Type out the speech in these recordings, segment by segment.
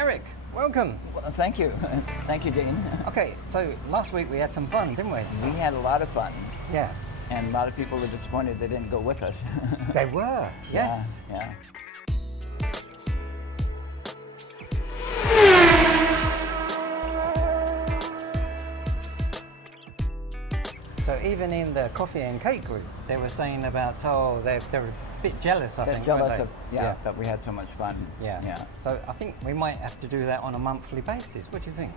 Eric, welcome. Well, thank you. Thank you, Dean. Okay, so last week we had some fun, didn't we? We had a lot of fun. Yeah. And a lot of people were disappointed they didn't go with us. They were, yes. Yeah. So even in the coffee and cake group, they were saying about, they're a bit jealous, I They're think, jealous weren't of, they? that we had so much fun. Yeah. So I think we might have to do that on a monthly basis. What do you think?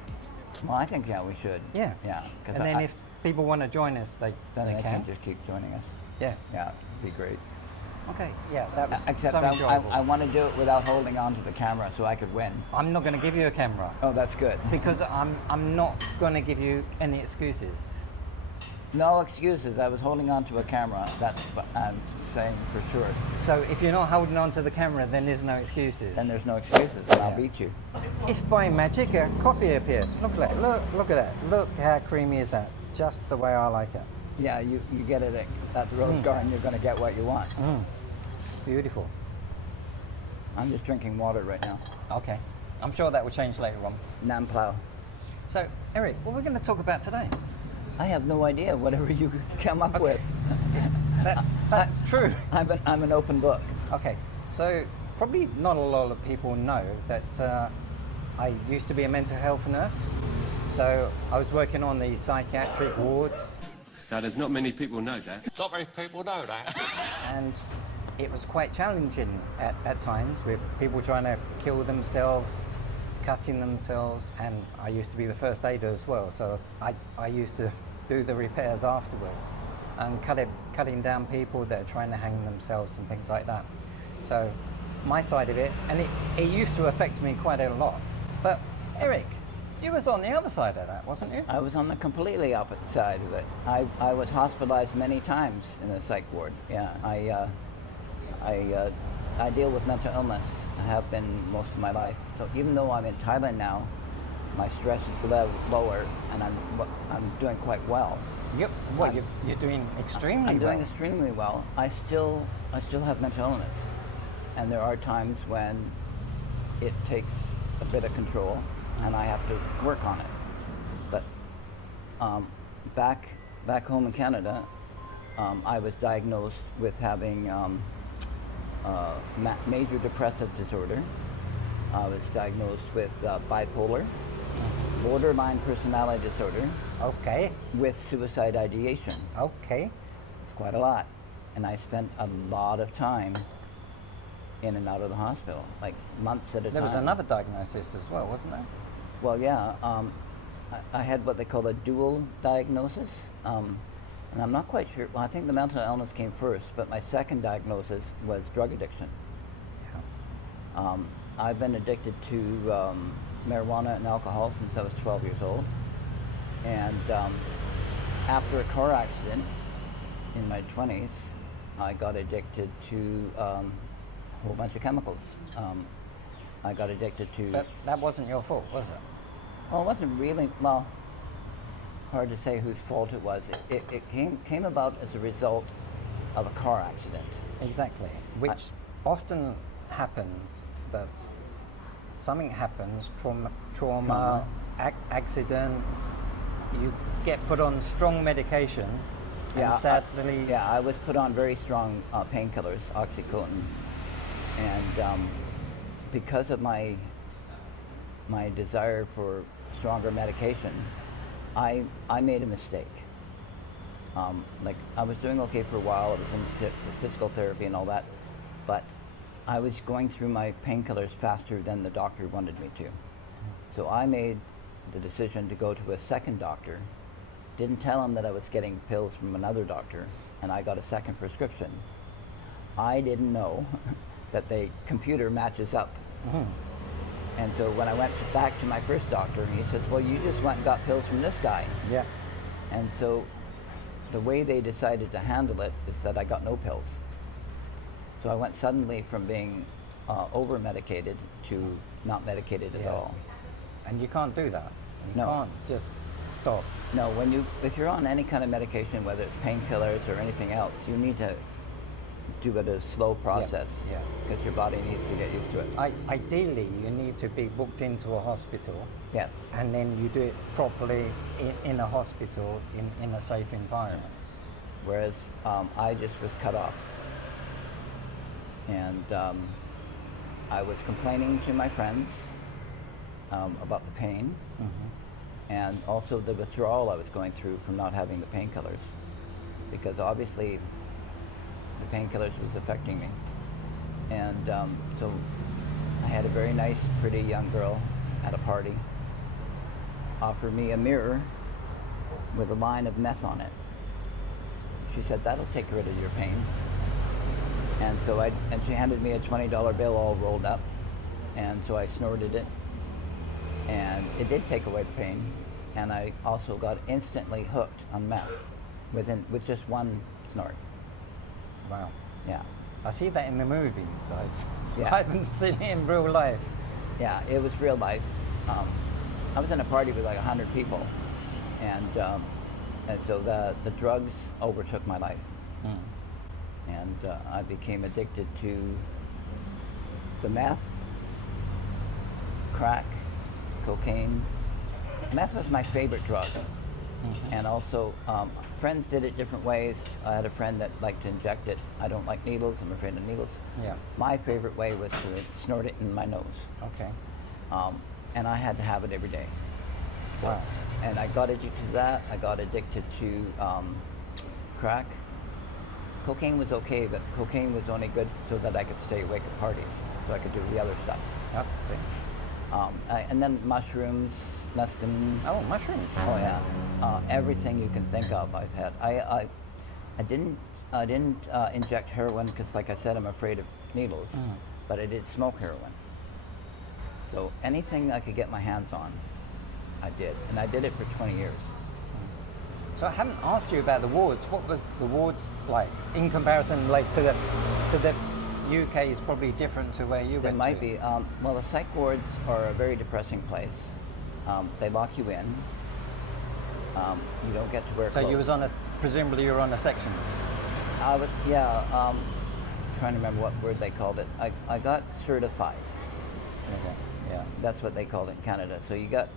Well, I think, we should. Yeah. Yeah. And then if people want to join us, they then they can. can just keep joining us. Yeah. Yeah, it'd be great. Okay, yeah, that was Except so enjoyable. I want to do it without holding on to the camera so I could win. I'm not going to give you a camera. Oh, that's good. Because I'm not going to give you any excuses. No excuses. I was holding on to a camera. That's what I'm saying for sure. So if you're not holding on to the camera, then there's no excuses. Then there's no excuses, and I'll beat you. If by magic a coffee appeared, look at that, look at that. Look how creamy is that. Just the way I like it. Yeah, you get it at the Rose Garden, you're going to get what you want. Beautiful. I'm just drinking water right now. Okay. I'm sure that will change later on. Nam Plow. So, Eric, what are we going to talk about today? I have no idea, whatever you come up with. That's true. I'm an open book. Okay, so probably not a lot of people know that I used to be a mental health nurse. So I was working on the psychiatric wards. Now, there's not many people know that. Not many people know that. And it was quite challenging at times with people trying to kill themselves, cutting themselves, and I used to be the first aider as well, so I used to do the repairs afterwards and cutting down people that are trying to hang themselves and things like that. So my side of it, and it used to affect me quite a lot. But Eric, you was on the other side of that, wasn't you? I was on the completely opposite side of it. I was hospitalized many times in the psych ward. Yeah, I deal with mental illness. I have been most of my life. So even though I'm in Thailand now, my stress is lower, and I'm doing quite well. Yep. What you're doing extremely well. I'm doing extremely well. I still have mental illness, and there are times when it takes a bit of control, and I have to work on it. But back home in Canada, I was diagnosed with having major depressive disorder. I was diagnosed with bipolar, borderline personality disorder. Okay. With suicide ideation. Okay. It's quite a lot. And I spent a lot of time in and out of the hospital, like months at a time. There was another diagnosis as well, wasn't there? Well, yeah. I had what they call a dual diagnosis. And I'm not quite sure. Well, I think the mental illness came first, but my second diagnosis was drug addiction. Yeah. I've been addicted to marijuana and alcohol since I was 12 years old. And after a car accident in my 20s, I got addicted to a whole bunch of chemicals. I got addicted to... But that wasn't your fault, was it? Well, it wasn't really, well, hard to say whose fault it was. It came about as a result of a car accident. Exactly, which often happens, that something happens, trauma. Accident, you get put on strong medication, and sadly... I was put on very strong painkillers, oxycodone, and because of my desire for stronger medication, I made a mistake. Like, I was doing okay for a while. I was in physical therapy and all that, but I was going through my painkillers faster than the doctor wanted me to. So I made the decision to go to a second doctor, didn't tell him that I was getting pills from another doctor, and I got a second prescription. I didn't know that the computer matches up. And so when I went back to my first doctor, he says, well, you just went and got pills from this guy. Yeah. And so the way they decided to handle it is that I got no pills. So I went suddenly from being over-medicated to not medicated at all. And you can't do that. You No. can't just stop. No, if you're on any kind of medication, whether it's painkillers or anything else, you need to do it as a slow process yeah. because your body needs to get used to it. Ideally, you need to be booked into a hospital, Yes. and then you do it properly in a hospital in a safe environment. Whereas I just was cut off. And I was complaining to my friends about the pain and also the withdrawal I was going through from not having the painkillers, because obviously the painkillers was affecting me. And so I had a very nice, pretty young girl at a party offer me a mirror with a line of meth on it. She said, "That'll take rid of your pain." And so she handed me a $20 bill all rolled up, and so I snorted it, and it did take away the pain. And I also got instantly hooked on meth with just one snort. Wow. Yeah, I see that in the movies. Yeah. I haven't seen it in real life. yeah, it was real life. I was in a party with like 100 people, and so the drugs overtook my life. And I became addicted to the meth, crack, cocaine. Meth was my favorite drug. And also, friends did it different ways. I had a friend that liked to inject it. I don't like needles, I'm afraid of needles. Yeah. My favorite way was to snort it in my nose. Okay. And I had to have it every day. Wow. And I got addicted to that. I got addicted to crack. Cocaine was okay, but cocaine was only good so that I could stay awake at parties, so I could do the other stuff. Okay. And then mushrooms, mescaline. Oh, mushrooms. Oh yeah, everything you can think of I've had. I didn't inject heroin because, like I said, I'm afraid of needles, but I did smoke heroin. So anything I could get my hands on, I did, and I did it for 20 years. So I haven't asked you about the wards. What was the wards like in comparison, like to the UK is probably different to where you They went might to. be. Well, the psych wards are a very depressing place. They lock you in. You don't get to wear So clothes. you was on presumably you were on a section. I was, yeah. Trying to remember what word they called it. I got certified. Okay. Yeah. That's what they called it in Canada. So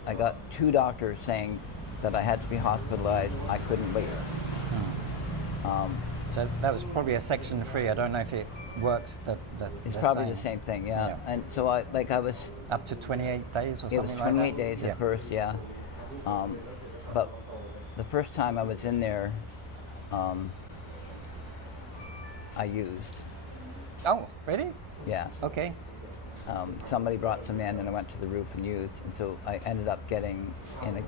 I got 2 doctors saying that I had to be hospitalized. I couldn't wait. So that was probably a section 3. I don't know if it works. It's probably the same thing, yeah. Yeah. And so I was. Up to 28 days or It something was like 28 that. days Yeah. at first, yeah. But the first time I was in there, I used. Oh, really? Yeah. Okay. Somebody brought some in and I went to the roof and used, and so I ended up getting in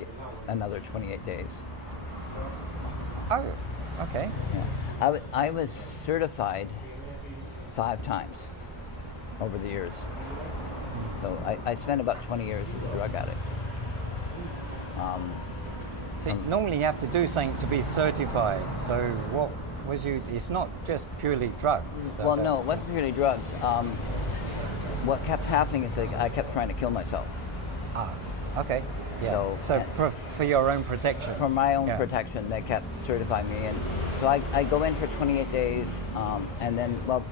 another 28 days. Oh, okay. Yeah. I was certified 5 times over the years. So I spent about 20 years as a drug addict. See, normally you have to do something to be certified. So what was you? It's not just purely drugs. Well, no, it wasn't really drugs. What kept happening is that I kept trying to kill myself. Ah, okay. Yeah. So, For your own protection. For my own Yeah. protection, they kept certifying me. And so I go in for 28 days, and then, well,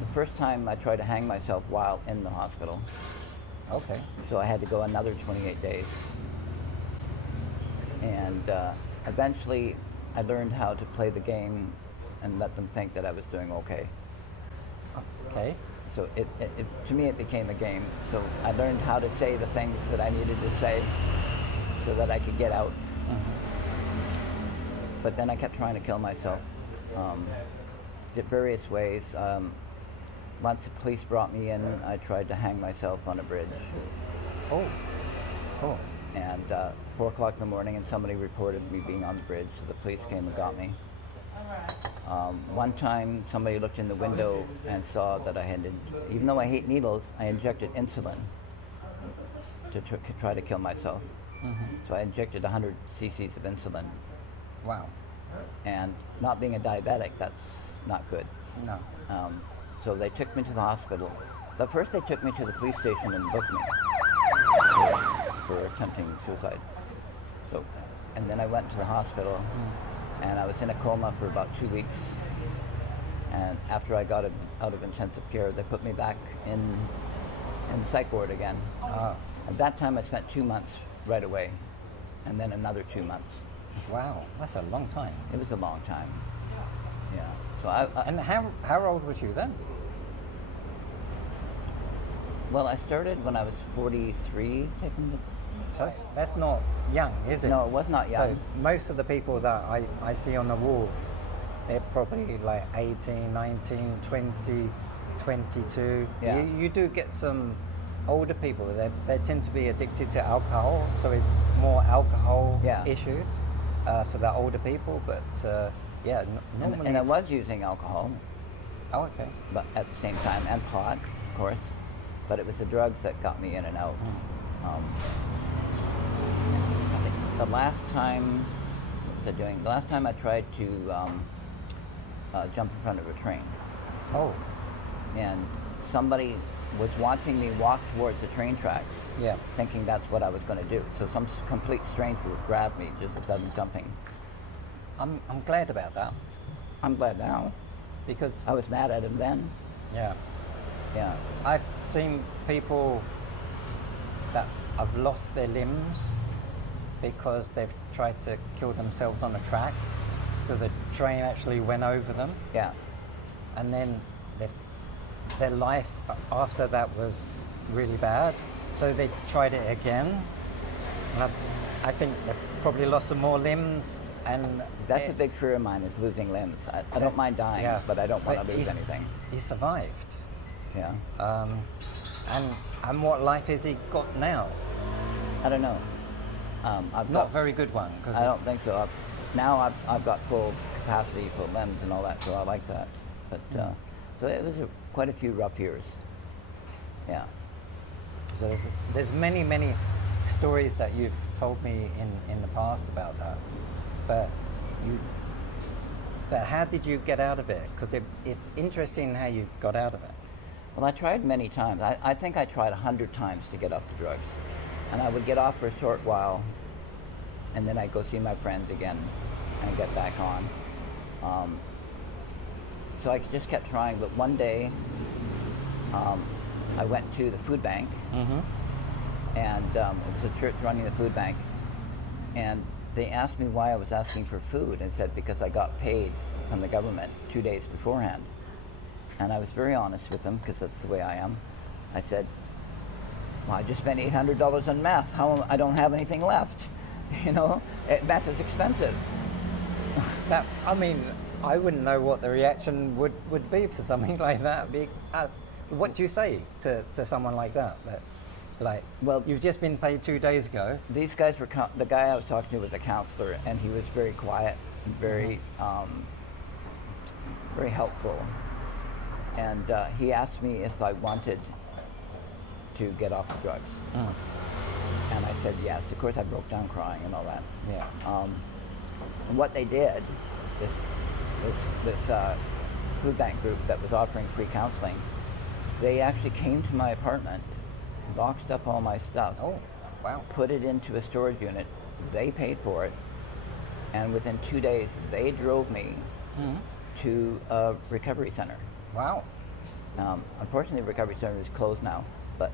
the first time I tried to hang myself while in the hospital. Okay. So I had to go another 28 days. And eventually I learned how to play the game and let them think that I was doing okay. Okay. So to me it became a game. So I learned how to say the things that I needed to say so that I could get out. But then I kept trying to kill myself. Did various ways. Once the police brought me in, I tried to hang myself on a bridge. Oh. Cool. And 4 o'clock in the morning, and somebody reported me being on the bridge, so the police came and got me. One time, somebody looked in the window and saw that I had, even though I hate needles, I injected insulin to try to kill myself. So I injected 100 cc's of insulin. Wow. And not being a diabetic, that's not good. No. So they took me to the hospital. But first they took me to the police station and booked me for attempting suicide. So, and then I went to the hospital and I was in a coma for about 2 weeks. And after I got out of intensive care, they put me back in the psych ward again. At that time, I spent 2 months right away, and then another 2 months. Wow, that's a long time. It was a long time. Yeah. So And how old was you then? well, I started when I was 43, taking the. So that's not young, is it? No, it was not young. So most of the people that I see on the wards, they're probably like 18, 19, 20, 22. Yeah. You do get some older people. They tend to be addicted to alcohol, so it's more alcohol Yeah. issues for the older people. But yeah, normally. And I was using alcohol, Oh, okay. but at the same time, and pot, of course. But it was the drugs that got me in and out. I think the last time, what was I doing? The last time I tried to jump in front of a train, Oh, and somebody was watching me walk towards the train tracks, yeah. thinking that's what I was going to do. So some complete stranger would grab me just as I'm jumping. I'm glad about that I'm glad now. because I was mad at him then. yeah. Yeah. I've seen people that have lost their limbs because they've tried to kill themselves on a track. So the train actually went over them, Yeah. and then their life after that was really bad. So they tried it again. And I think they probably lost some more limbs. And That's a big fear of mine, is losing limbs. I don't mind dying, yeah. but I don't want But to lose he's- anything. He survived. Yeah. And what life has he got now? I don't know. I've Not got, very good one. Cause I don't think so. Now I've got full capacity for limbs and all that, so I like that. But so it was quite a few rough years. Yeah. So there's many stories that you've told me in the past about that, but how did you get out of it? Because it's interesting how you got out of it. Well, I tried many times. I think I tried 100 times to get off the drugs. And I would get off for a short while, and then I'd go see my friends again and get back on. So I just kept trying, but one day I went to the food bank, and it was a church running the food bank, and they asked me why I was asking for food, and said because I got paid from the government 2 days beforehand. And I was very honest with them, because that's the way I am. I said, well, I just spent $800 on meth. I don't have anything left. You know, meth is expensive. That, I mean, I wouldn't know what the reaction would be for something like that. What do you say to someone like that? Like, Well, you've just been paid 2 days ago. These guys were, the guy I was talking to was a counselor, and he was very quiet, and very, very helpful. And he asked me if I wanted to get off the drugs. And I said yes. Of course, I broke down crying and all that. Yeah. And what they did, this food bank group that was offering free counseling, they actually came to my apartment, boxed up all my stuff, Oh, wow. put it into a storage unit. They paid for it, and within 2 days, they drove me to a recovery center. Wow. Unfortunately, the recovery center is closed now, but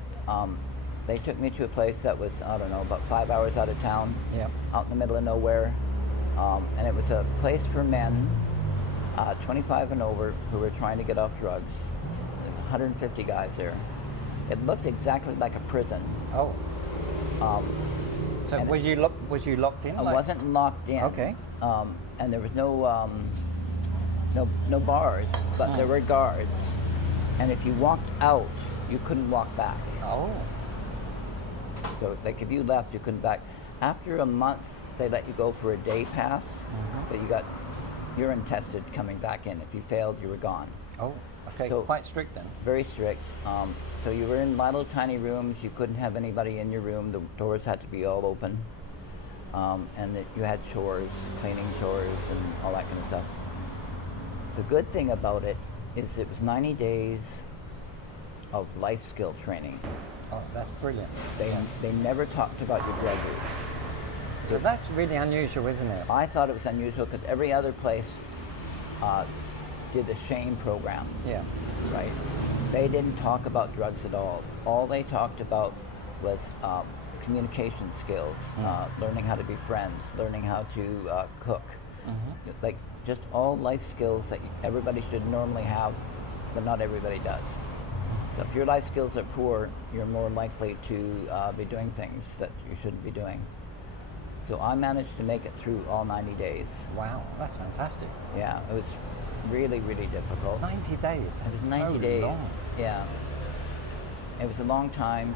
they took me to a place that was, I don't know, about 5 hours out of town, Yeah. out in the middle of nowhere. And it was a place for men, 25 and over, who were trying to get off drugs. There were 150 guys there. It looked exactly like a prison. Oh. So and was you locked in? I like- wasn't locked in. Okay. And there was no bars, but there were guards. And if you walked out, you couldn't walk back. Oh. So like if you left, you couldn't back. After a month, they let you go for a day pass, but you got urine tested coming back in. If you failed, you were gone. Oh. Okay. So- Quite strict then. Very strict. So you were in little tiny rooms. You couldn't have anybody in your room. The doors had to be all open. And that you had chores, cleaning chores and all that kind of stuff. The good thing about it is it was 90 days of life skill training. Oh, that's brilliant. They never talked about your drug use. So that's really unusual, isn't it? I thought it was unusual because every other place, did the shame program, Yeah. right? They didn't talk about drugs at all. All they talked about was communication skills, learning how to be friends, learning how to cook, like just all life skills that everybody should normally have, but not everybody does. So if your life skills are poor, you're more likely to be doing things that you shouldn't be doing. So I managed to make it through all 90 days. Wow, that's fantastic. Yeah, it was really, really difficult. 90 days. It That's was so 90 days. long. Yeah. It was a long time.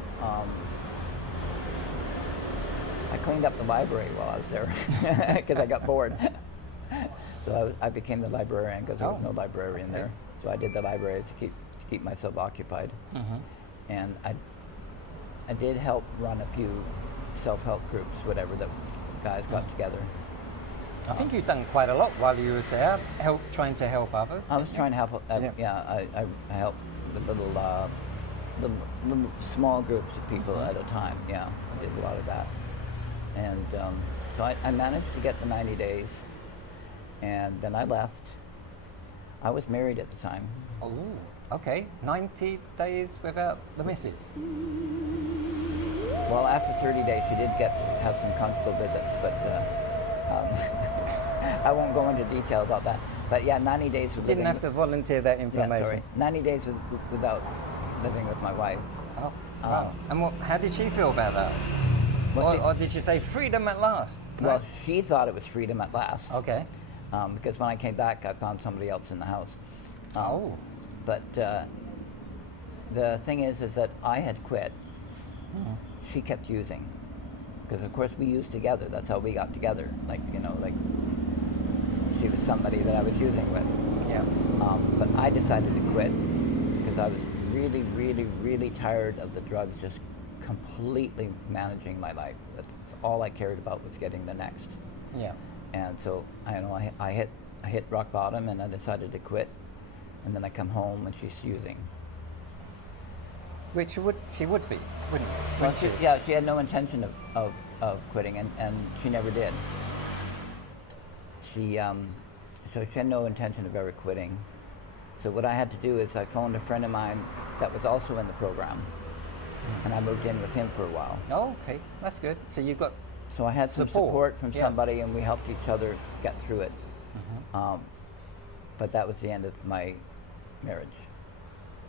I cleaned up the library while I was there because I got bored. So I became the librarian because there was no librarian there. So I did the library to keep myself occupied. And I did help run a few self-help groups, whatever, that guys got together. I think you've done quite a lot while you were there, trying to help others. I was trying to help. I helped with little small groups of people at a time. Yeah, I did a lot of that. And so I managed to get the 90 days, and then I left. I was married at the time. Oh, okay. 90 days without the missus. Well, after 30 days, she did have some conjugal visits, but I won't go into detail about that. But yeah, 90 days with Didn't have to volunteer that information. Yeah, sorry. 90 days without living with my wife. Oh, wow. And how did she feel about that? Or did she say freedom at last? No? Well, she thought it was freedom at last. Okay. Because when I came back, I found somebody else in the house. But the thing is that I had quit. She kept using. Because of course we used together. That's how we got together. Like she was somebody that I was using with. Yeah. But I decided to quit because I was really, really, really tired of the drugs just completely managing my life. That's all I cared about was getting the next. Yeah. And so I hit rock bottom, and I decided to quit. And then I come home and she's using. Which she would be, wouldn't Well, she? yeah, she had no intention of quitting, and she never did. So she had no intention of ever quitting. So what I had to do is I phoned a friend of mine that was also in the program, and I moved in with him for a while. Oh, okay, that's good. So you got. So I had some support from somebody, and we helped each other get through it. But that was the end of my marriage.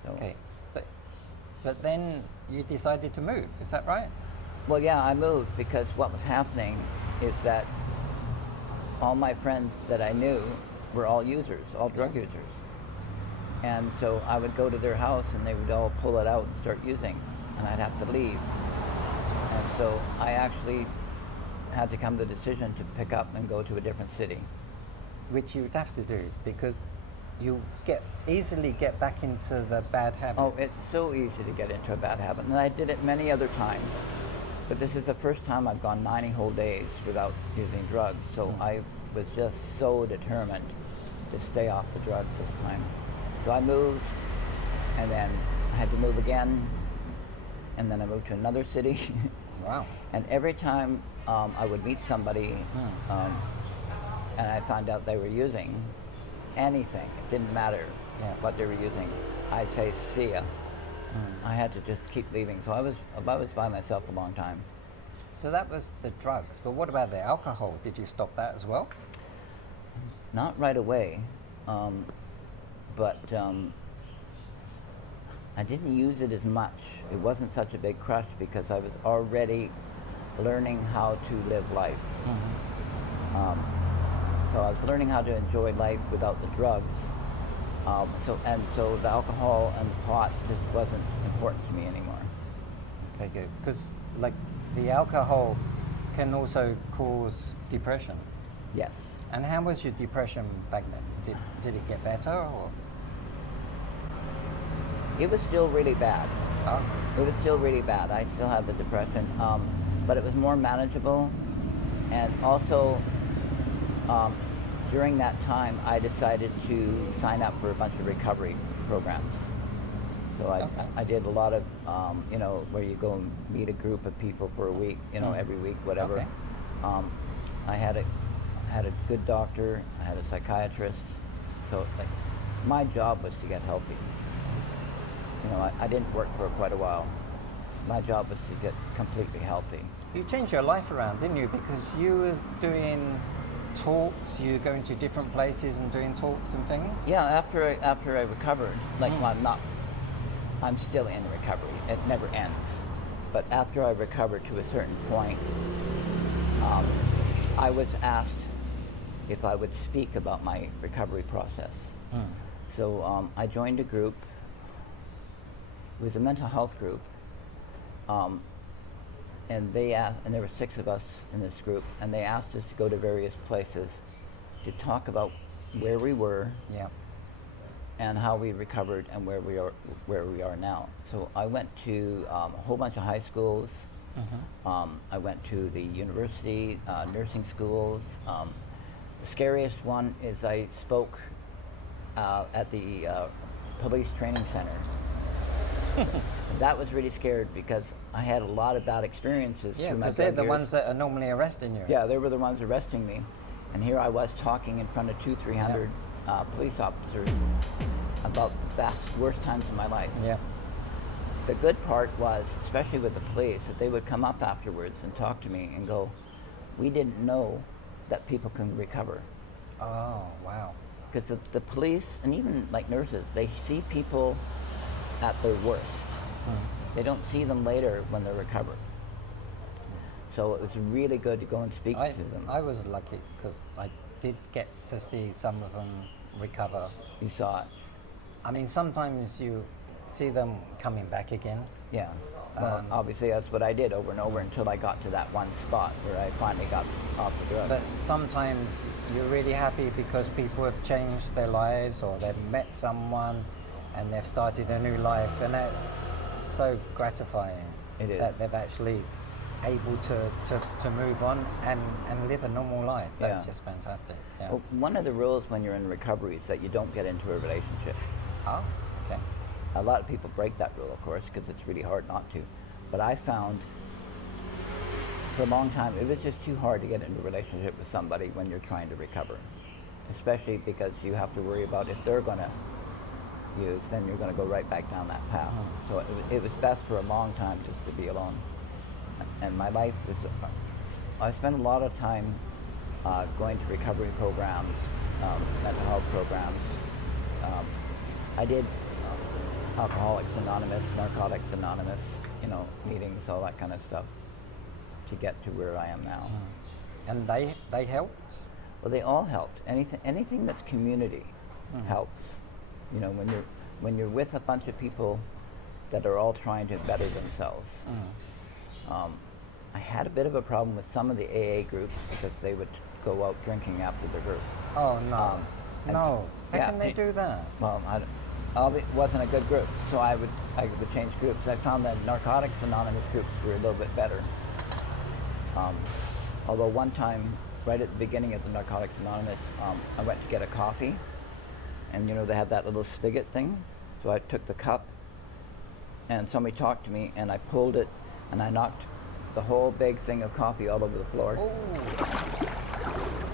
So. Okay, but then you decided to move. Is that right? Well, yeah, I moved because what was happening is that all my friends that I knew were all users, all drug users. And so I would go to their house and they would all pull it out and start using, and I'd have to leave. And so I actually had to come to the decision to pick up and go to a different city. Which you'd have to do because you easily get back into the bad habits. Oh, it's so easy to get into a bad habit. And I did it many other times. But this is the first time I've gone 90 whole days without using drugs. So I was just so determined to stay off the drugs this time. So I moved, and then I had to move again, and then I moved to another city. Wow. And every time I would meet somebody and I found out they were using anything, it didn't matter what they were using, I'd say, see ya. I had to just keep leaving. So I was by myself a long time. So that was the drugs, but what about the alcohol? Did you stop that as well? Not right away, but I didn't use it as much. It wasn't such a big crush because I was already learning how to live life. So I was learning how to enjoy life without the drugs. So the alcohol and the pot just wasn't important to me anymore. Okay, good. Because like the alcohol can also cause depression. Yes. And how was your depression back then? Did it get better or? It was still really bad. Oh. It was still really bad. I still had the depression, but it was more manageable. And also, during that time, I decided to sign up for a bunch of recovery programs. So I did a lot of, where you go and meet a group of people for a week, every week, whatever. Okay. I had a good doctor. I had a psychiatrist. So my job was to get healthy. You know, I didn't work for quite a while. My job was to get completely healthy. You changed your life around, didn't you? Because you was doing talks, you were going to different places and doing talks and things. Yeah, after I recovered, like I'm still in recovery. It never ends. But after I recovered to a certain point, I was asked if I would speak about my recovery process. So I joined a group. It was a mental health group, and they asked, and there were 6 of us in this group, and they asked us to go to various places to talk about where we were, Yeah. and how we recovered, and where we are now. So I went to a whole bunch of high schools. I went to the university, nursing schools. The scariest one is I spoke at the police training center. And that was really scared because I had a lot of bad experiences. Yeah, through my because they're drug the years. ones that are normally arresting you. Yeah, they were the ones arresting me. And here I was talking in front of 200-300 police officers about the worst times of my life. Yeah. The good part was, especially with the police, that they would come up afterwards and talk to me and go, "We didn't know that people can recover." Oh, wow. Because the police, and even like nurses, they see people at their worst. They don't see them later when they're recovered. So it was really good to go and speak to them. I was lucky because I did get to see some of them recover. You saw it. I mean, sometimes you see them coming back again. Yeah. Well, obviously that's what I did over and over until I got to that one spot where I finally got off the drug. But sometimes you're really happy because people have changed their lives or they've met someone and they've started a new life, and that's so gratifying. It is. That they've actually able to move on and live a normal life. That's Yeah. just fantastic. Yeah. Well, one of the rules when you're in recovery is that you don't get into a relationship. Oh, okay. A lot of people break that rule, of course, because it's really hard not to. But I found for a long time it was just too hard to get into a relationship with somebody when you're trying to recover, especially because you have to worry about if they're going to use, then you're going to go right back down that path. So it was best for a long time just to be alone. And my life was, I spent a lot of time going to recovery programs, mental health programs. I did Alcoholics Anonymous, Narcotics Anonymous, meetings, all that kind of stuff to get to where I am now. And they helped? Well, they all helped. Anything that's community helps. When you're with a bunch of people that are all trying to better themselves. I had a bit of a problem with some of the AA groups because they would go out drinking after the group. Oh, no. No. How yeah, can they do that? Well, it wasn't a good group, so I would change groups. I found that Narcotics Anonymous groups were a little bit better. Although one time, right at the beginning of the Narcotics Anonymous, I went to get a coffee, and they had that little spigot thing. So I took the cup, and somebody talked to me, and I pulled it, and I knocked the whole big thing of coffee all over the floor.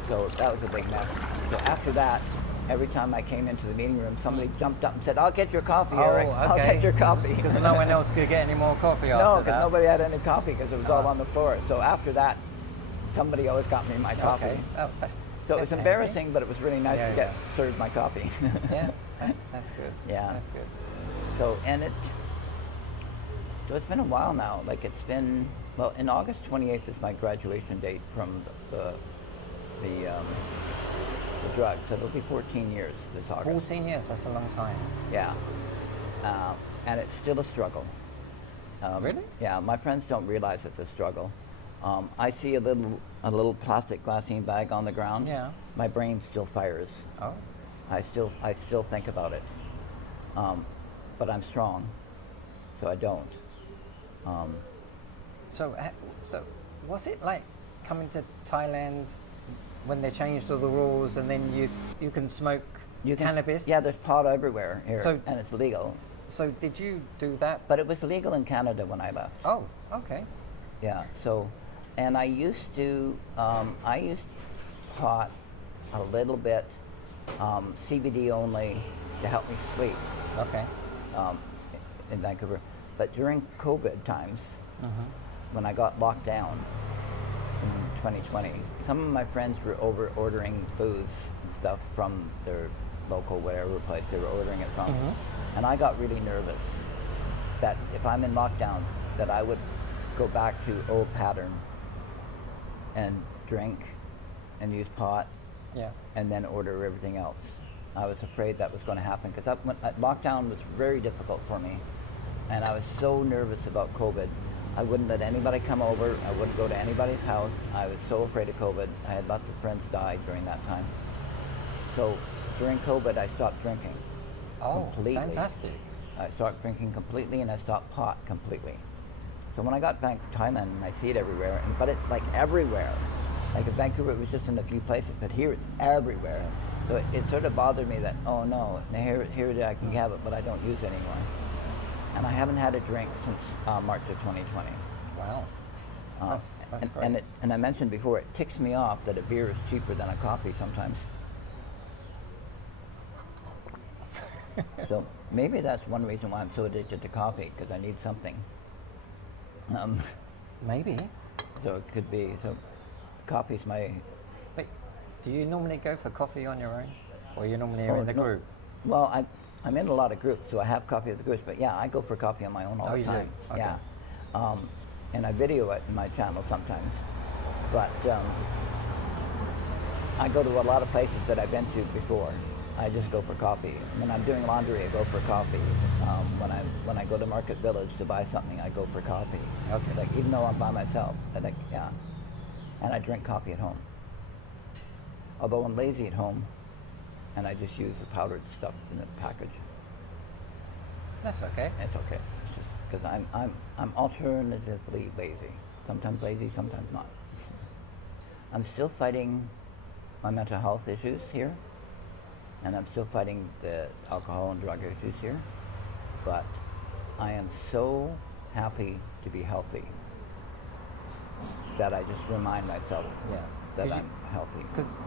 So that was a big mess. So after that, every time I came into the meeting room, somebody jumped up and said, "I'll get your coffee, Eric. I'll get your coffee." Because no one else could get any more coffee after No, that. because nobody had any coffee because it was all on the floor. So after that, somebody always got me my coffee. Okay. Oh, So it was embarrassing, but it was really nice to get served my coffee. Yeah, that's good. Yeah. That's good. So it's been a while now. Like it's been, well, in August 28th is my graduation date from the drug. So it'll be 14 years this August. 14 years, that's a long time. Yeah. And it's still a struggle. Really? Yeah, my friends don't realize it's a struggle. I see a little plastic glassine bag on the ground. Yeah. My brain still fires. Oh. I still think about it. But I'm strong, so I don't. So was it like coming to Thailand when they changed all the rules and then you can smoke cannabis? Yeah, there's pot everywhere here, So- and it's legal. So did you do that? But it was legal in Canada when I left. Oh, okay. Yeah. So, and I used pot a little bit, CBD only, to help me sleep Okay. um, in Vancouver. But during COVID times, when I got locked down in 2020, some of my friends were over ordering booze and stuff from their local whatever place they were ordering it from. And I got really nervous that if I'm in lockdown, that I would go back to old pattern and drink and use pot Yeah. and then order everything else. I was afraid that was going to happen because lockdown was very difficult for me, and I was so nervous about COVID. I wouldn't let anybody come over. I wouldn't go to anybody's house. I was so afraid of COVID. I had lots of friends die during that time. So during COVID, I stopped drinking. Oh, completely. fantastic. I stopped drinking completely, and I stopped pot completely. So when I got back to Thailand, and I see it everywhere, but it's like everywhere. Like in Vancouver, it was just in a few places, but here it's everywhere. So it sort of bothered me that, oh no, now here I can have it, but I don't use it anymore. And I haven't had a drink since March of 2020. Wow. That's great. And I mentioned before, it ticks me off that a beer is cheaper than a coffee sometimes. So maybe that's one reason why I'm so addicted to coffee, because I need something. Maybe. So it could be, so coffee's my... Wait, do you normally go for coffee on your own? Or you normally are in the no. group? Well, I'm in a lot of groups, so I have coffee with the groups, but yeah, I go for coffee on my own all the you time. do? Okay. Yeah. And I video it in my channel sometimes. But I go to a lot of places that I've been to before. I just go for coffee. When I'm doing laundry, I go for coffee. When I go to Market Village to buy something, I go for coffee. Okay. Like even though I'm by myself, and I drink coffee at home. Although I'm lazy at home, and I just use the powdered stuff in the package. That's okay. It's okay. It's just because I'm alternatively lazy. Sometimes lazy, sometimes not. I'm still fighting my mental health issues here, and I'm still fighting the alcohol and drug issues here, but I am so happy to be healthy that I just remind myself that I'm healthy. Because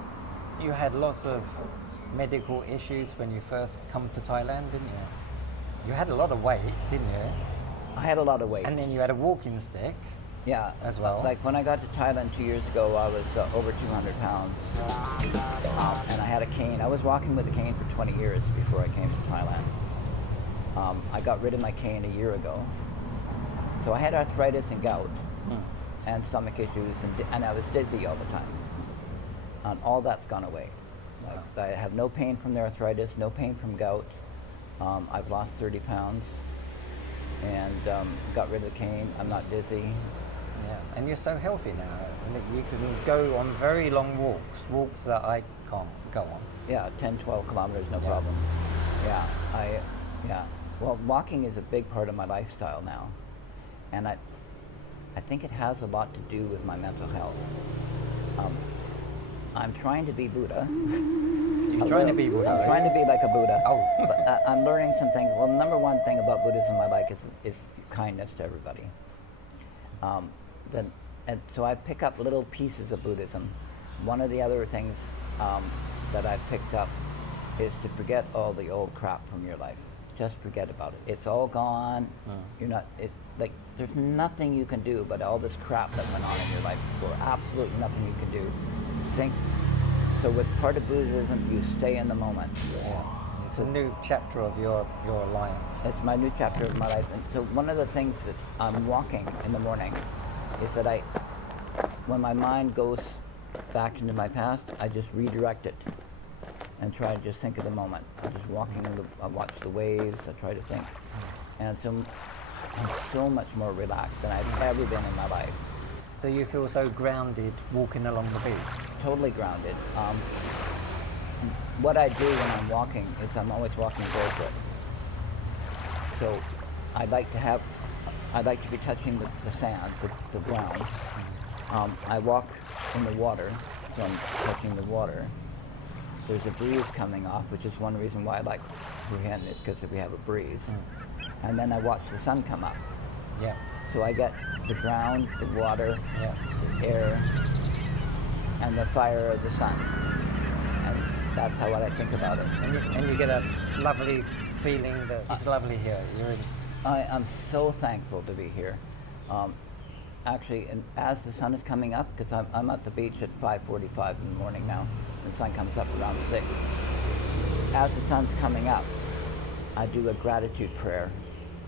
you had lots of medical issues when you first come to Thailand, didn't you? You had a lot of weight, didn't you? I had a lot of weight. And then you had a walking stick. Yeah, as well. Like when I got to Thailand 2 years ago, I was over 200 pounds, and I had a cane. I was walking with a cane for 20 years before I came to Thailand. I got rid of my cane a year ago. So I had arthritis and gout, and stomach issues, and I was dizzy all the time. And all that's gone away. Like, I have no pain from the arthritis, no pain from gout. I've lost 30 pounds, and got rid of the cane. I'm not dizzy. Yeah, and you're so healthy now, and that you can go on very long walks that I can't go on. Yeah, 10, 12 kilometers, no problem. Yeah, well, walking is a big part of my lifestyle now, and I think it has a lot to do with my mental health. I'm trying to be Buddha. You're trying to be Buddha, I'm right? trying to be like a Buddha. Oh. But I'm learning some things. Well, the number one thing about Buddhism I like is kindness to everybody. And so I pick up little pieces of Buddhism. One of the other things that I've picked up is to forget all the old crap from your life. Just forget about it. It's all gone. You're not. There's nothing you can do but all this crap that went on in your life before. Absolutely nothing you can do. So with part of Buddhism, you stay in the moment. Yeah. It's a new chapter of your life. It's my new chapter of my life. And so one of the things that I'm walking in the morning is that when my mind goes back into my past, I just redirect it and try to just think of the moment. I'm just walking, I watch the waves, I try to think. And so I'm so much more relaxed than I've ever been in my life. So you feel so grounded walking along the beach? Totally grounded. What I do when I'm walking is I'm always walking barefoot. So I'd like to be touching the sand, the ground. I walk in the water, so I'm touching the water. There's a breeze coming off, which is one reason why I like Hua Hin, because we have a breeze. And then I watch the sun come up. Yeah. So I get the ground, the water, the air, and the fire of the sun. That's how I think about it. And you get a lovely feeling that it's lovely here. You're in. I am so thankful to be here. Actually, and as the sun is coming up, because I'm at the beach at 5:45 in the morning now, the sun comes up around 6. As the sun's coming up, I do a gratitude prayer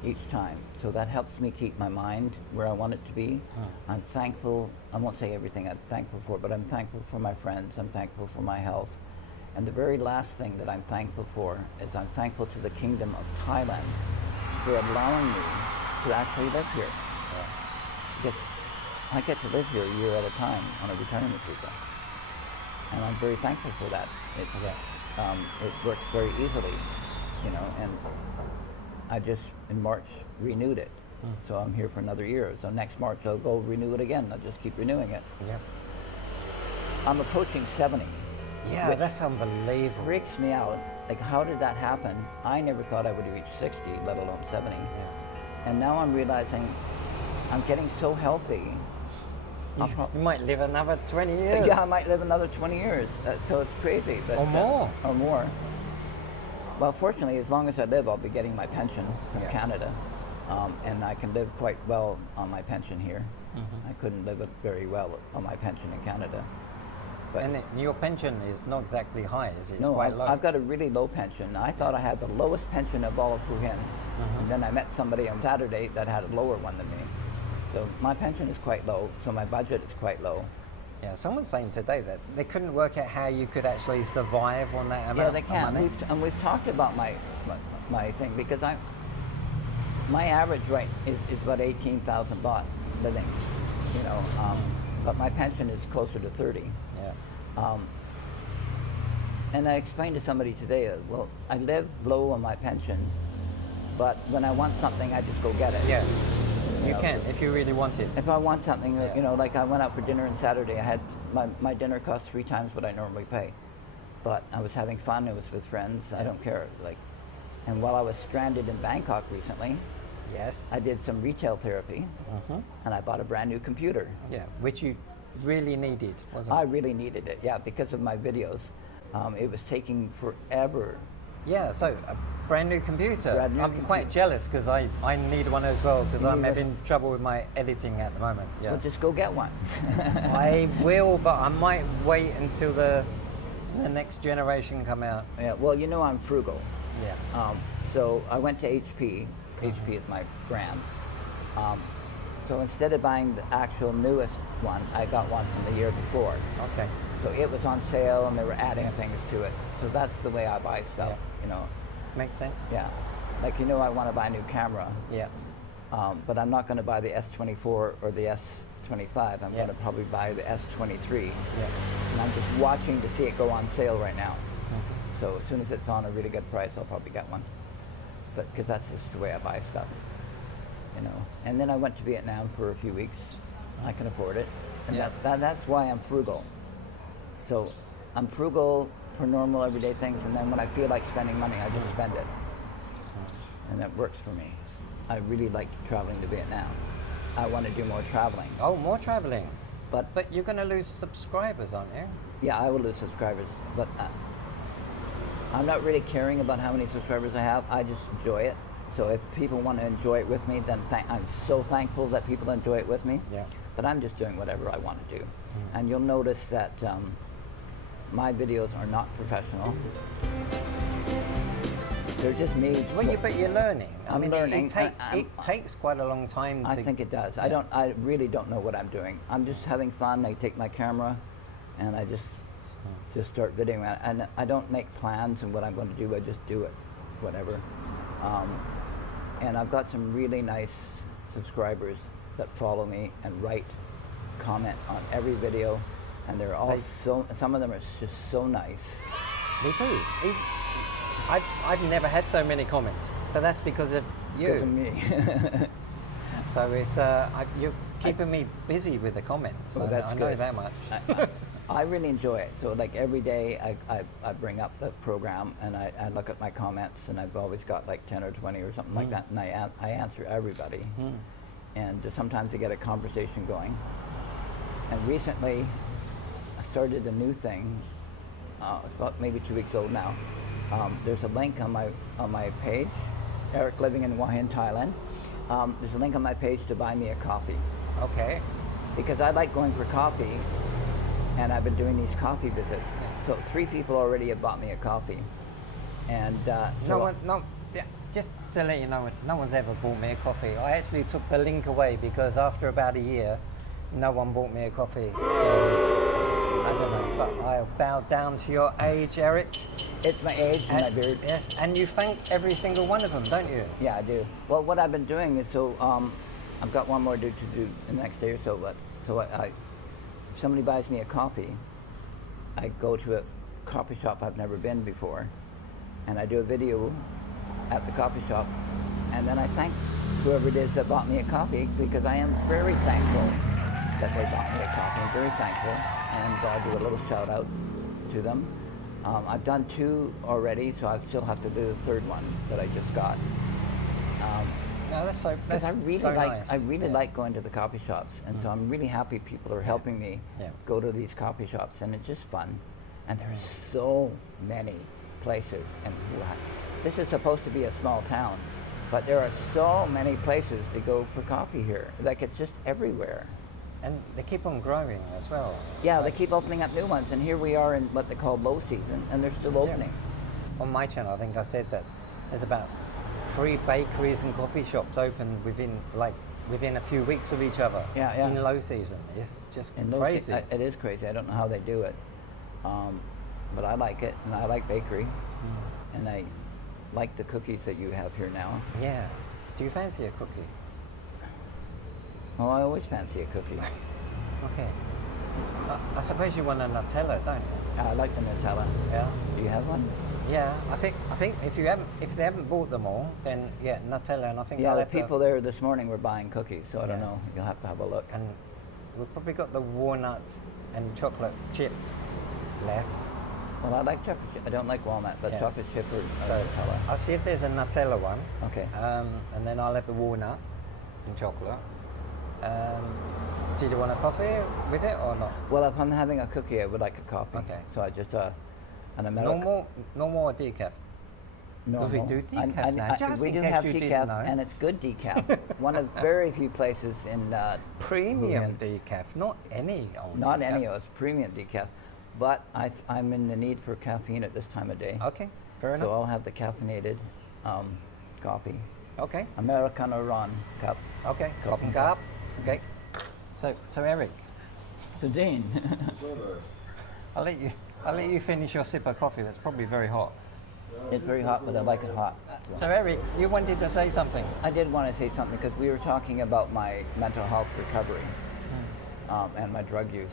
each time. So that helps me keep my mind where I want it to be. I'm thankful, I won't say everything I'm thankful for, but I'm thankful for my friends, I'm thankful for my health. And the very last thing that I'm thankful for is I'm thankful to the Kingdom of Thailand for allowing me to actually live here. Because I get to live here a year at a time on a retirement visa. And I'm very thankful for that. It works very easily, you know, and I just, in March, renewed it. So I'm here for another year. So next March I'll go renew it again. I'll just keep renewing it. Yeah. I'm approaching 70. Yeah, that's unbelievable. Freaks me out. Like, how did that happen? I never thought I would reach 60, let alone 70. Yeah. And now I'm realizing I'm getting so healthy. You might live another 20 years. Yeah, I might live another 20 years. So it's crazy. But, Or more. Or more. Well, fortunately, as long as I live, I'll be getting my pension from Yeah. Canada. And I can live quite well on my pension here. I couldn't live very well on my pension in Canada. But And your pension is not exactly high, is it? It's no, quite low. I've got a really low pension. I thought I had the lowest pension of all of Hua Hin. And then I met somebody on Saturday that had a lower one than me. So my pension is quite low, so my budget is quite low. Yeah, someone's saying today that they couldn't work out how you could actually survive on that amount Yeah, they of can. money. We've talked about my thing, because my average rate is about 18,000 baht living, you know, but my pension is closer to 30. Yeah. And I explained to somebody today, well, I live low on my pension, but when I want something, I just go get it. Yeah. You know, can, if you really want it. If I want something, Yeah. you know, like I went out for dinner on Saturday, I had my dinner cost 3 times what I normally pay. But I was having fun, it was with friends, I don't care. Like, and while I was stranded in Bangkok recently, Yes. I did some retail therapy, and I bought a brand new computer. Yeah, which you really needed, wasn't I it? really needed it, yeah, because of my videos. It was taking forever. Yeah, so a brand new computer. Brand new I'm quite computer. jealous because I need one as well because You I'm need having trouble with my editing at the moment. Yeah. Well, just go get one. I will, but I might wait until the next generation come out. Yeah, well, you know I'm frugal. Yeah. So I went to HP. HP is my brand. So instead of buying the actual newest one, I got one from the year before. Okay. So it was on sale and they were adding things to it. So that's the way I buy stuff, Yeah. you know. Makes sense. Yeah. Like, you know, I want to buy a new camera, Yeah. but I'm not going to buy the S24 or the S25. I'm Yeah. going to probably buy the S23. Yeah. And I'm just watching to see it go on sale right now. So as soon as it's on a really good price, I'll probably get one. But because that's just the way I buy stuff, you know. And then I went to Vietnam for a few weeks. I can afford it, and Yeah. that's why I'm frugal. So I'm frugal for normal everyday things, and then when I feel like spending money, I just spend it, and that works for me. I really like traveling to Vietnam. I want to do more traveling, Oh, more traveling. but But you're going to lose subscribers, aren't you? yeah, I will lose subscribers, but I'm not really caring about how many subscribers I have. I just enjoy it. So if people want to enjoy it with me, then I'm so thankful that people enjoy it with me. Yeah. But I'm just doing whatever I want to do. And you'll notice that my videos are not professional. They're just me. But you're learning. I'm learning. It takes quite a long time I to... think it does. Yeah. I really don't know what I'm doing. I'm just having fun. I take my camera and I just start videoing it. And I don't make plans and what I'm going to do. I just do it, whatever. And I've got some really nice subscribers that follow me and comment on every video. And they're all some of them are just so nice. They do. I've never had so many comments, but that's because of you. Because of me. So it's you're keeping me busy with the comments. Oh, that's I know good. that much. I really enjoy it. So like every day I bring up the program and I look at my comments, and I've always got like 10 or 20 or something like that, and I answer everybody. And sometimes I get a conversation going. And recently I started a new thing it's about maybe 2 weeks old now. There's a link on my page, Eric living in Hua Hin Thailand. There's a link on my page to buy me a coffee. Okay. Because I like going for coffee, and I've been doing these coffee visits. So 3 people already have bought me a coffee. And just to let you know, no one's ever bought me a coffee. I actually took the link away because after about a year, no one bought me a coffee. So I don't know, but I'll bow down to your age, Eric. It's my age and my beard. Yes, and you thank every single one of them, don't you? Yeah, I do. Well, what I've been doing is I've got one more to do the next day or so, but if somebody buys me a coffee, I go to a coffee shop I've never been before, and I do a video at the coffee shop, and then I thank whoever it is that bought me a coffee, because I am very thankful that they bought me a coffee. I'm very thankful, and do a little shout out to them. I've done 2 already, so I still have to do the 3rd one that I just got. No, that's so. Because I really nice. like going to the coffee shops, and so I'm really happy people are helping me go to these coffee shops, and it's just fun. And there's so many places, and this is supposed to be a small town, but there are so many places to go for coffee here. Like, it's just everywhere. And they keep on growing as well. Yeah, they keep opening up new ones, and here we are in what they call low season, and they're still opening. On my channel, I think I said that there's about 3 bakeries and coffee shops open within a few weeks of each other. Yeah. In low season, it's just And crazy. It is crazy. I don't know how they do it, but I like it, and I like bakery, and I like the cookies that you have here now. Yeah. Do you fancy a cookie? Oh, I always fancy a cookie. Okay. I suppose you want a Nutella, don't you? I like the Nutella. Yeah. Do you have one? Yeah. I think if they haven't bought them all, then yeah, Nutella, and I think Yeah, I'll the have people there this morning were buying cookies, so I don't Yeah. know. You'll have to have a look. And we've probably got the walnuts and chocolate chip left. Well, I like chocolate chip. I don't like walnut, but Yeah. chocolate chip or So Nutella. I'll see if there's a Nutella one. Okay. And then I'll have the walnut and chocolate. Did you want a coffee with it or not? Well, if I'm having a cookie, I would like a coffee. Okay. So I just an American. Normal or decaf? No, we do decaf now, just we in do case have you didn't decaf, know. and it's good decaf. One of very few places in Premium Hua Hin. decaf, not any old Not decaf. any of us, premium decaf. But I'm in the need for caffeine at this time of day. Okay, fair enough. So I'll have the caffeinated coffee. Okay, Americano Ron cup. okay, Cup cup and and cup. Okay, so Eric, So Dean, I'll let you finish your sip of coffee. That's probably very hot. it's very hot, but I like it hot. So Eric, you wanted to say something. I did want to say something because we were talking about my mental health recovery and my drug use.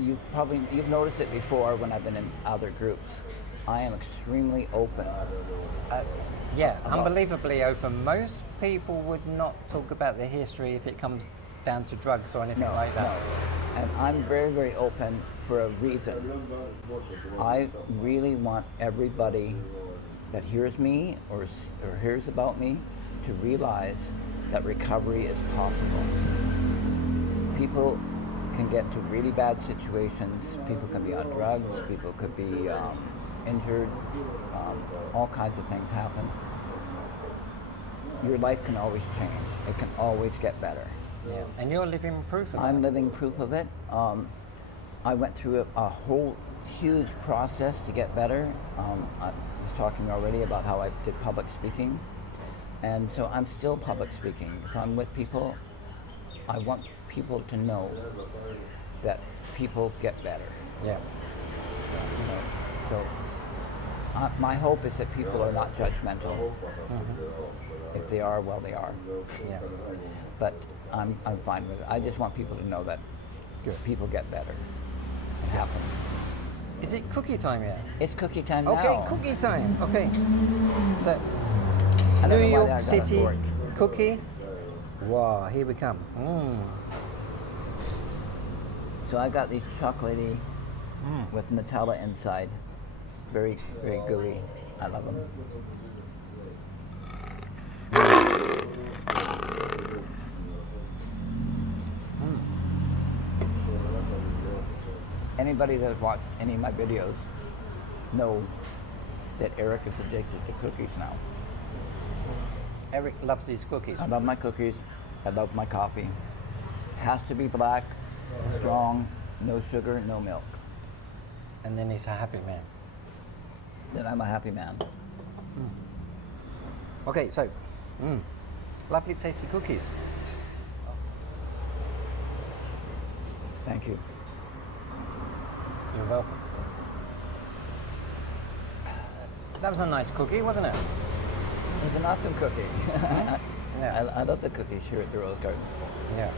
You've noticed it before when I've been in other groups. I am extremely open. Yeah, unbelievably open. Most people would not talk about their history if it comes down to drugs or anything like that. No. And I'm very, very open for a reason. I really want everybody that hears me or hears about me to realize that recovery is possible. People can get to really bad situations. People can be on drugs. People could be injured. All kinds of things happen. Your life can always change. It can always get better. Yeah, and you're living proof of that. I'm living proof of it. I went through a whole huge process to get better. I was talking already about how I did public speaking. And so I'm still public speaking. If I'm with people, I want people to know that people get better. Yeah. You know, so my hope is that people are not judgmental. If they are, well, they are. Yeah. But I'm fine with it. I just want people to know that people get better. It happens. Is it cookie time yet? It's cookie time now. Okay, cookie time. Okay. So, I don't New know why I York got a City fork. cookie. Wow, here we come. So I got these chocolatey with Nutella inside. Very, very gooey. I love them. anybody that's watched any of my videos know that Eric is addicted to cookies now. Eric loves these cookies. I love my cookies. I love my coffee. Has to be black, strong, no sugar, no milk. And then he's a happy man. Then I'm a happy man. Okay, so, lovely tasty cookies. Thank you. You're welcome. That was a nice cookie, wasn't it? It's an awesome cookie. Yeah. I love the cookies here at the Rose Garden. Yeah.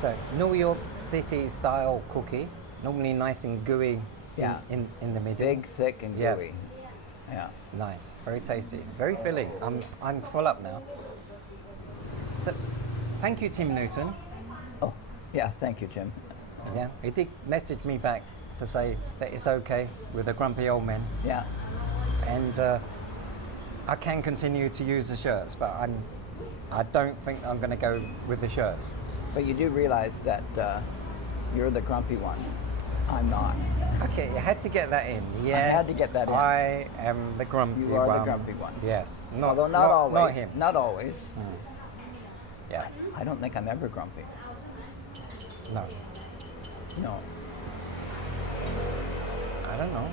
So, New York City style cookie, normally nice and gooey Yeah. in the middle. Big, thick, and Yeah. gooey. Yeah. Nice, very tasty, very filling. I'm full up now. So, thank you, Tim Newton. Oh, yeah. Thank you, Jim. Yeah, he did message me back to say that it's okay with the grumpy old men, Yeah. and I can continue to use the shirts, but I don't think I'm going to go with the shirts. But you do realize that you're the grumpy one. I'm not. Okay, you had to get that in. Yes, had to get that in. I am the grumpy one. You are the grumpy one. Yes, Although not always. Not him. Not always. Yeah, I don't think I'm ever grumpy. no, No. I don't know.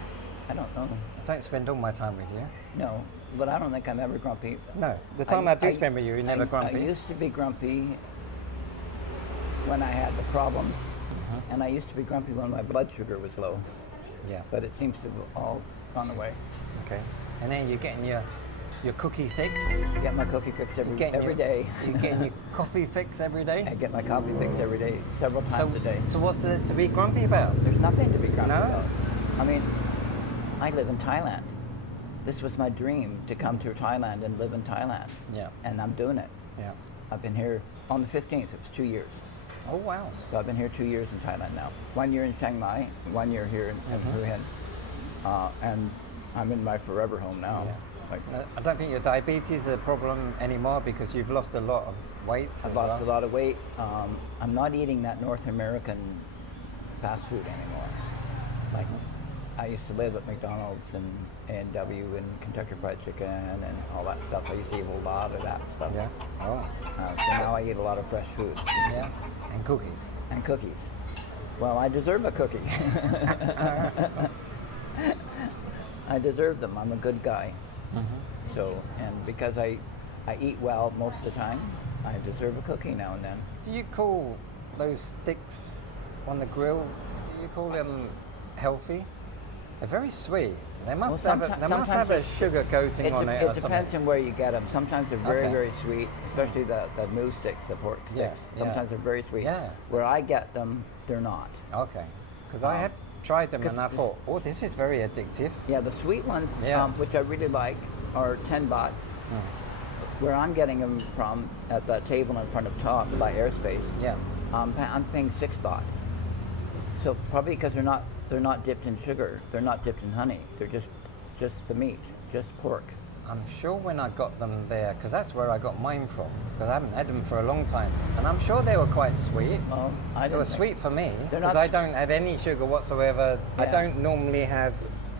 I don't know. I don't spend all my time with you. No. But I don't think I'm ever grumpy. No, the time I do spend with you, you're never grumpy. I used to be grumpy when I had the problems. And I used to be grumpy when my blood sugar was low. Yeah. But it seems to have all gone away. Okay. And then you're getting your cookie fix. I get my cookie fix every day. You're getting your coffee fix every day. I get my coffee fix every day, several times a day. So what's there to be grumpy about? There's nothing to be grumpy No? about. I mean, I live in Thailand. This was my dream, to come to Thailand and live in Thailand. Yeah. And I'm doing it. Yeah. I've been here on the 15th. It was 2 years. Oh wow. So I've been here 2 years in Thailand now. 1 year in Chiang Mai, 1 year here in Hua Hin. And I'm in my forever home now. Yeah. Like, I don't think your diabetes is a problem anymore because you've lost a lot of weight. I've lost a lot of weight. I'm not eating that North American fast food anymore. Like, I used to live at McDonald's and A&W and Kentucky Fried Chicken and all that stuff. I used to eat a lot of that stuff. Yeah. Oh. So now I eat a lot of fresh food. Yeah. And cookies. And cookies. Well, I deserve a cookie. I deserve them. I'm a good guy. So, and because I eat well most of the time, I deserve a cookie now and then. Do you call those sticks on the grill? Do you call them healthy? They're very sweet. They must have a sugar coating on it. It depends on where you get them. Sometimes they're very, Okay. very sweet, especially the moose sticks, the pork sticks. Yeah, yeah. Sometimes they're very sweet. Yeah. Where I get them, they're not. Okay. Because I have tried them and I 'cause thought, oh, this is very addictive. Yeah, the sweet ones, Yeah. which I really like, are 10 baht. Where I'm getting them from, at the table in front of Top by Airspace, Yeah. I'm paying 6 baht. So probably because they're not dipped in sugar, they're not dipped in honey. They're just the meat, just pork. I'm sure when I got them there, because that's where I got mine from, because I haven't had them for a long time, and I'm sure they were quite sweet. Well, I They were didn't think- sweet for me, They're because not- I don't have any sugar whatsoever. I Yeah. don't normally have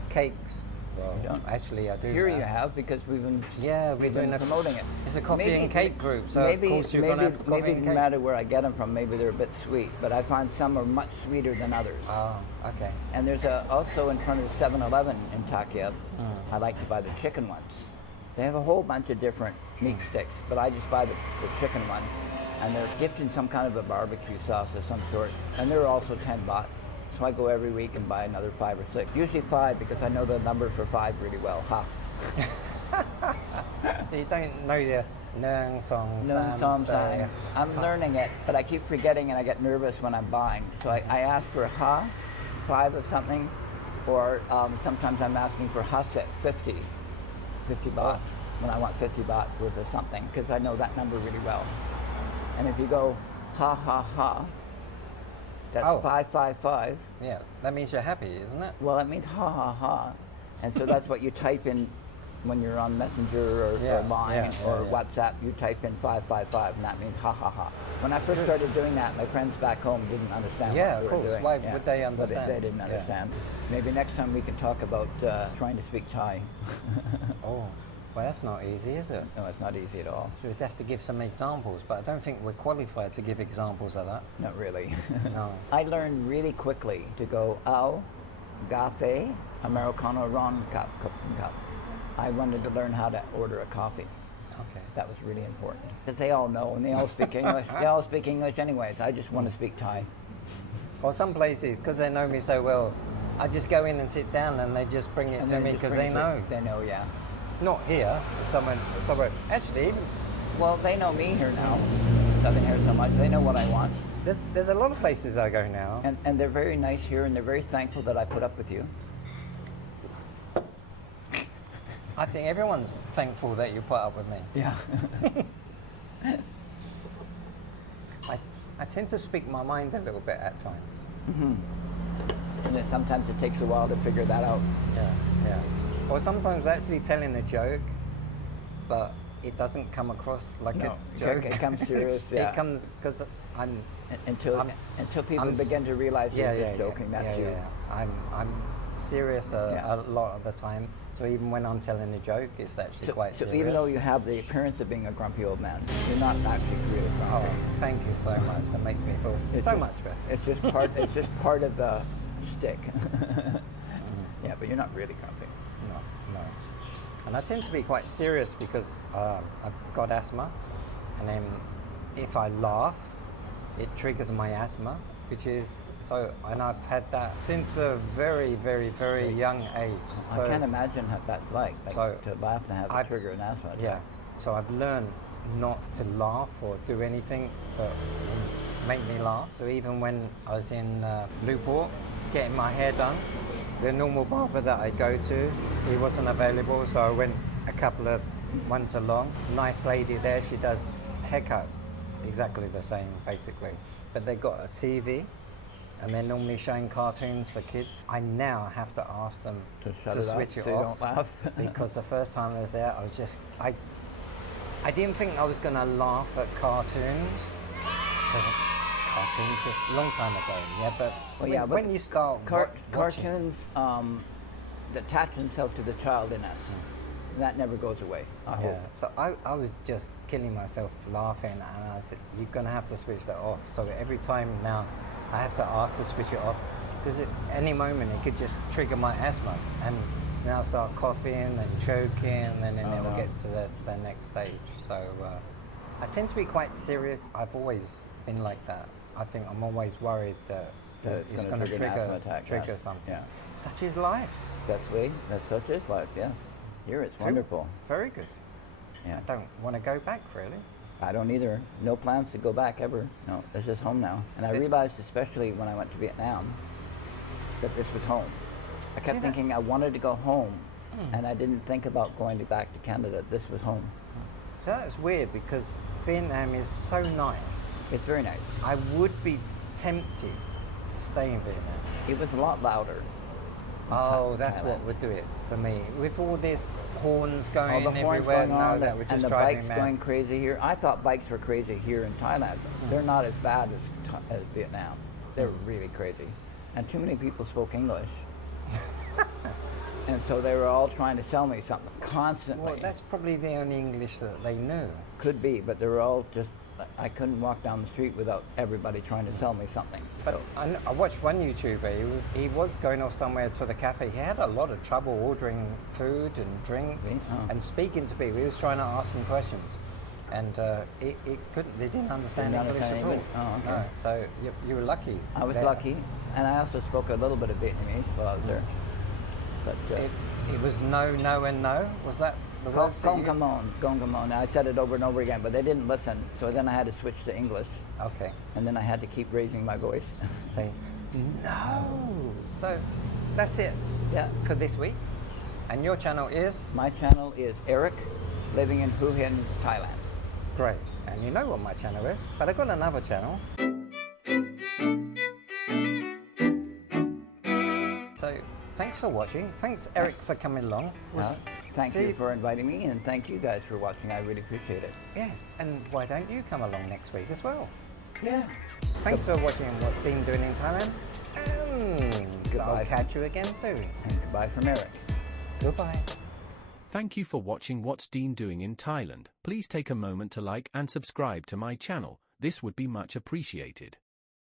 cakes. Well, You don't? actually, I do. Here now. you have, because we've been Yeah, we've been promoting it. It's a coffee and cake group, so maybe, of course you're maybe, going to have coffee maybe and no cake. matter where I get them from, maybe they're a bit sweet, but I find some are much sweeter than others. Oh, okay. And there's also in front of 7-Eleven in Takya, I like to buy the chicken ones. They have a whole bunch of different meat sticks, but I just buy the chicken one. And they're dipped in some kind of a barbecue sauce of some sort. And they're also 10 baht. So I go every week and buy another 5 or 6. Usually 5 because I know the number for 5 really well. Ha. So you don't know your Nung Song Nung Sam Som say. Sang. I'm learning it, but I keep forgetting and I get nervous when I'm buying. So I ask for ha, 5 of something, or sometimes I'm asking for haset, 50 baht, when I want 50 baht worth of something, because I know that number really well. And if you go ha ha ha, that's Oh. 555. Yeah, that means you're happy, isn't it? Well, it means ha ha ha. And so that's what you type in when you're on Messenger or Line or WhatsApp, you type in 555, and that means ha ha ha. When I first started doing that, my friends back home didn't understand what we were doing. Why would they understand? They didn't understand. Maybe next time we can talk about trying to speak Thai. Oh, well, that's not easy, is it? No, it's not easy at all. So we'd have to give some examples, but I don't think we're qualified to give examples of that. Not really. No. I learned really quickly to go ao, gafe, Americano, ron, cup. I wanted to learn how to order a coffee. Okay. That was really important. Because they all know and they all speak English. They all speak English anyways. I just want to speak Thai. Well, some places, because they know me so well, I just go in and sit down and they just bring it to me because they know. They know, yeah. Not here, somewhere. Actually, even Well, they know me here now. Doesn't hear so much. They know what I want. there's a lot of places I go now. And they're very nice here and they're very thankful that I put up with you. I think everyone's thankful that you put up with me. Yeah. I tend to speak my mind a little bit at times. And then sometimes it takes a while to figure that out. Yeah. Or sometimes actually telling a joke, but it doesn't come across like a joke. It comes serious. Yeah. It comes because until people begin to realize you're just joking. That's you. Yeah. I'm serious a lot of the time. So even when I'm telling a joke, it's actually quite serious. So even though you have the appearance of being a grumpy old man, you're not actually really grumpy. Oh, thank you so much. That makes me feel so much better. It's just part. It's just part of the stick. Yeah, but you're not really grumpy. No. And I tend to be quite serious because I've got asthma, and then if I laugh, it triggers my asthma, which is and I've had that since a very, very, very young age. So I can't imagine what that's like to laugh and have a trigger an asthma attack. Yeah. So I've learned not to laugh or do anything that make me laugh. So even when I was in Newport getting my hair done, the normal barber that I go to, he wasn't available, so I went a couple of months along. Nice lady there, she does haircut, exactly the same basically. But they got a TV, and they're normally showing cartoons for kids. I now have to ask them to switch it off, so you don't laugh. because the first time I was there, I was just, I didn't think I was gonna laugh at cartoons. Cartoons, it's a long time ago, yeah, but when you start cartoons attach themselves to the child in us. That never goes away, I hope. So I was just killing myself laughing, and I said, you're gonna have to switch that off. So every time now, I have to ask to switch it off, because at any moment it could just trigger my asthma, and then I'll start coughing and choking, and then it will get to the next stage. So I tend to be quite serious. I've always been like that. I think I'm always worried that it's going to trigger something. Yeah. Such is life. That's such is life, yeah. Here it's wonderful. Very good. Yeah. I don't want to go back, really. I don't either. No plans to go back ever. No, this is home now. And I realized, especially when I went to Vietnam, that this was home. I kept thinking I wanted to go home, and I didn't think about going back to Canada. This was home. So that's weird, because Vietnam is so nice. It's very nice. I would be tempted to stay in Vietnam. It was a lot louder. Oh, that's what would do it for me. With all this horns going all the horns everywhere, going on, that would just and the drive bikes me mad. going crazy here. I thought bikes were crazy here in Thailand. They're not as bad as Vietnam. They're really crazy. And too many people spoke English. And so they were all trying to sell me something constantly. Well, that's probably the only English that they knew. Could be, but they were all just, I couldn't walk down the street without everybody trying to sell me something. But I watched one YouTuber, he was going off somewhere to the cafe. He had a lot of trouble ordering food and drink and speaking to people. He was trying to ask them questions. And they didn't understand English at all. Oh, okay. No, so you were lucky. I was lucky, and I also spoke a little bit of Vietnamese while I was there. But it was no, no, and no. Was that the words? Gong come on. I said it over and over again, but they didn't listen. So then I had to switch to English. Okay. And then I had to keep raising my voice. Say, no. So that's it. Yeah. For this week. And your channel is? My channel is Eric, living in Hua Hin, Thailand. Great. And you know what my channel is, but I've got another channel. So thanks for watching. Thanks, Eric, for coming along. Thank See- you for inviting me, and thank you guys for watching. I really appreciate it. Yes, and why don't you come along next week as well? Yeah. Thanks for watching What's Dean Doing in Thailand. And I'll Goodbye. catch you again soon. And goodbye from Eric. Goodbye. Thank you for watching What's Dean Doing in Thailand. Please take a moment to like and subscribe to my channel. This would be much appreciated.